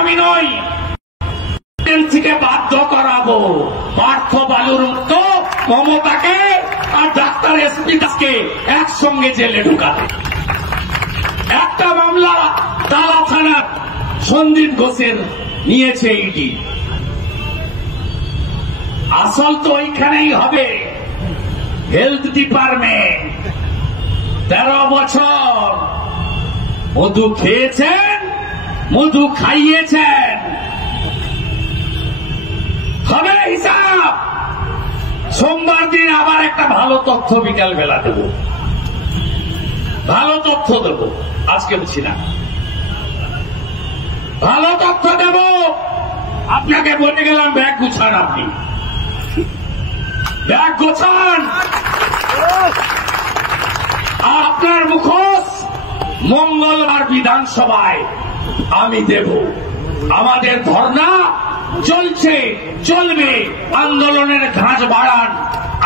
আমি নই, থেকে বাধ্য করাবো পার্থ বালুর মুক্ত মমতাকে আর ডাক্তার এসপি দাসকে একসঙ্গে জেলে ঢুকাতে। একটা মামলা তালা থানার সন্দীপ ঘোষের নিয়েছে ইডি। আসল তো ওইখানেই হবে, হেলথ ডিপার্টমেন্ট। 13 বছর মধু খেয়েছেন, মধু খাইয়েছেন, হবে হিসাব। সোমবার দিন আবার একটা ভালো তথ্য বিকাল বেলা দেব, ভালো তথ্য দেব, আজকে বলছি না, ভালো তথ্য দেব। আপনাকে বলে গেলাম ব্যাগ গুছান, আপনি ব্যাগ গোছান। আপনার মুখোশ মঙ্গলবার বিধানসভায় আমি দেব। আমাদের ধর্ণা চলছে, চলবে। আন্দোলনের ধাঁচ বাড়ান,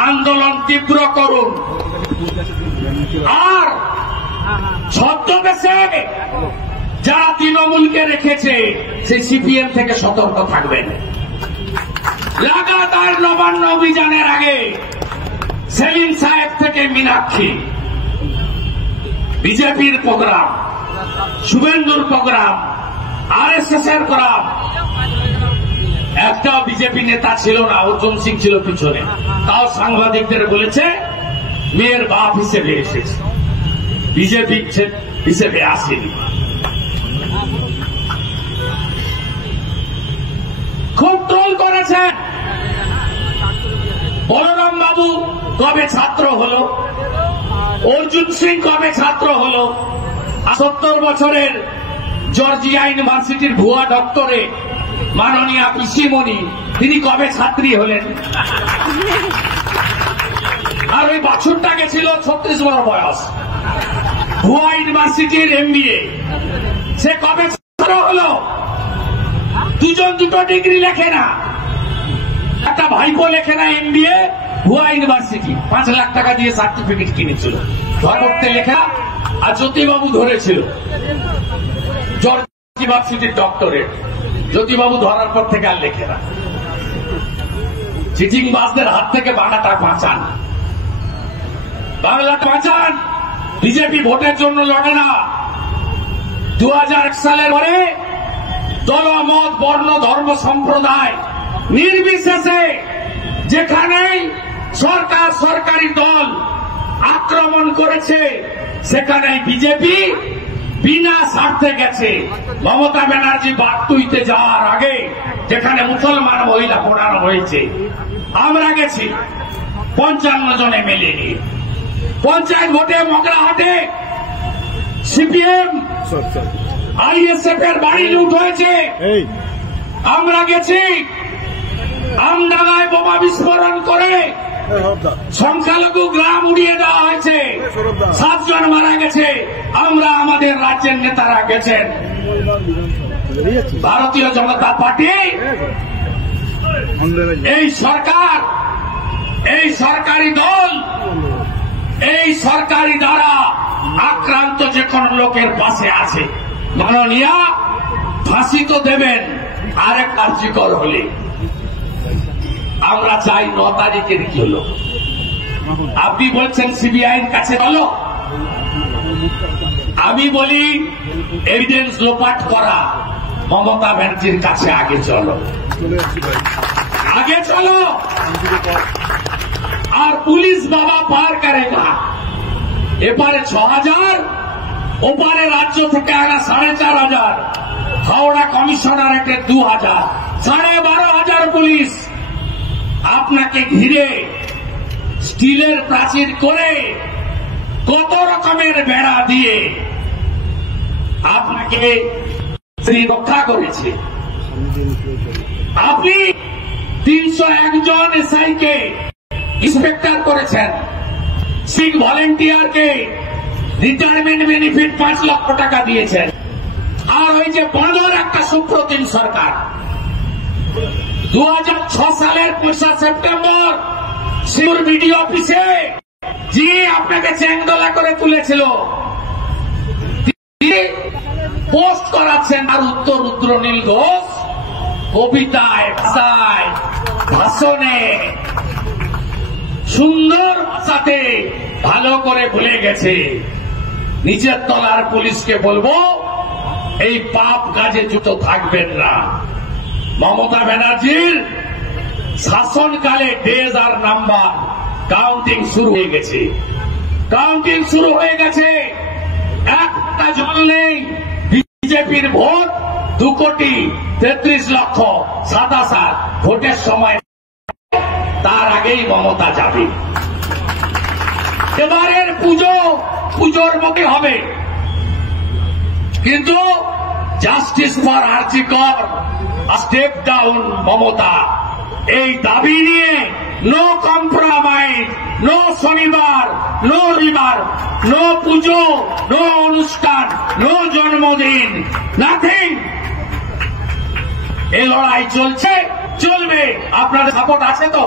আন্দোলন তীব্র করুন। আর ছদ্মবেশে যারা তৃণমূলকে রেখেছে সেই সিপিএম থেকে সতর্ক থাকবেন। লাগাতার নবান্ন অভিযানের আগে সেলিম সাহেব থেকে মীনাক্ষী, বিজেপির প্রোগ্রাম, শুভেন্দুর প্রোগ্রাম, আরএসএস এর প্রোগ্রাম। একটাও বিজেপি নেতা ছিল না, অর্জুন সিং ছিল পিছনে। তাও সাংবাদিকদের বলেছে মেয়ের বাপ হিসেবে এসেছে, বিজেপি হিসেবে আসেনি। খুব ট্রোল করেছেন। বলরাম বাবু কবে ছাত্র হলো, অর্জুন সিং কবে ছাত্র হলো, 70 বছরের জর্জিয়া ইউনিভার্সিটির ভুয়া ডক্টরেট মাননীয়া পিসিমণি, তিনি কবে ছাত্রী হলেন? আর ওই বাছুরটা গেছিল 36 বছর বয়স, ভুয়া ইউনিভার্সিটির MBA, সে কবে ছাত্র হলো? দুজন দুটো ডিগ্রি লেখে না, একটা ভাইপো লেখে না MBA, ভুয়া ইউনিভার্সিটি 5 লাখ টাকা দিয়ে সার্টিফিকেট কিনেছিল, ধরতে লেখা। আর জ্যোতিবাবু ধরেছিল জর্জিয়া ইউনিভার্সিটির ডক্টরেট। জ্যোতিবাবু ধরার পর থেকে আর লেখে না। চিটিং বাসদের হাত থেকে বাংলাটা বাঁচান, বাংলা বাঁচান। বিজেপি ভোটের জন্য লড়ে না। 2001 সালের পরে দলমত, বর্ণ, ধর্ম, সম্প্রদায় নির্বিশেষে যেখানেই সরকার, সরকারি দল আক্রমণ করেছে সেখানেই বিজেপি বিনা স্বার্থে গেছে। মমতা ব্যানার্জি বাগটুইতে যাওয়ার আগে যেখানে মুসলমান মহিলা পড়ানো হয়েছে, আমরা গেছি 55 জন MLA নিয়ে। পঞ্চায়েত ভোটে মগরাহাটে সিপিএম ISF এর বাড়ি লুট হয়েছে, আমরা গেছি। আমডাঙ্গায় বোমা বিস্ফোরণ করে সংখ্যালঘু গ্রাম উড়িয়ে দেওয়া হয়েছে, 7 জন মারা গেছে। আমরা, আমাদের রাজ্যের নেতারা গেছেন। ভারতীয় জনতা পার্টি, এই সরকার, এই সরকারি দল, এই সরকারি দ্বারা আক্রান্ত যে কোন লোকের পাশে আছে। মাননীয়া ফাঁসি তো দেবেন, আরেক কার্যকর হলে। আমরা চাই 9 তারিখের কি হলো। আপনি বলছেন CBI কাছে বলো, আমি বলি এভিডেন্স লোপাট করা মমতা ব্যানার্জির কাছে আগে চলো, আগে চলো। আর পুলিশ বাবা পার করেগা। এপারে 6000, ওপারে রাজ্য থেকে আনা 4500, হাওড়া কমিশনারেটে 2000, 12,500 পুলিশ আপনাকে ঘিরে স্টিলের প্রাচীর করে কত রকমের বেড়া দিয়ে আপনাকে রক্ষা করেছে। আপনি 301 জন SI কে ইন্সপেক্টর করেছেন, সিভিক ভলেন্টিয়ারকে রিটায়ারমেন্ট বেনিফিট 5 লক্ষ টাকা দিয়েছেন। আর ওই যে বন্ধর একটা সুপ্রতিম সরকার 2006 সালের 5 সেপ্টেম্বর শিউর বিডিও অফিসে যে আপনাকে চ্যাংদোলা করে তুলেছিল, পোস্ট করাচ্ছেন আর উত্তর রুদ্রনীল ঘোষ কবিতায় ভাষায় ভাষণে সুন্দর ভাষাতে ভালো করে ভুলে গেছে। নিচের তলার পুলিশকে বলবো এই পাপ কাজে যুক্ত থাকবেন না। মমতা ব্যানার্জির শাসনকালে ডেজ আর নাম্বার কাউন্টিং শুরু হয়ে গেছে, কাউন্টিং শুরু হয়ে গেছে। একটা জল নেই। বিজেপির ভোট 2,33,27,000 ভোটের সময়, তার আগেই মমতা যাবে। এবারের পুজোর মতো হবে, কিন্তু জাস্টিস ফর আরজি কর, স্টেপ ডাউন মমতা, এই দাবি নিয়ে নো কম্প্রোমাইজ, নো শনিবার, নো রবিবার, নো পুজো, নো অনুষ্ঠান, নো জন্মদিন, নাথিং। এই লড়াই চলছে, চলবে। আপনাদের সাপোর্ট আছে তো?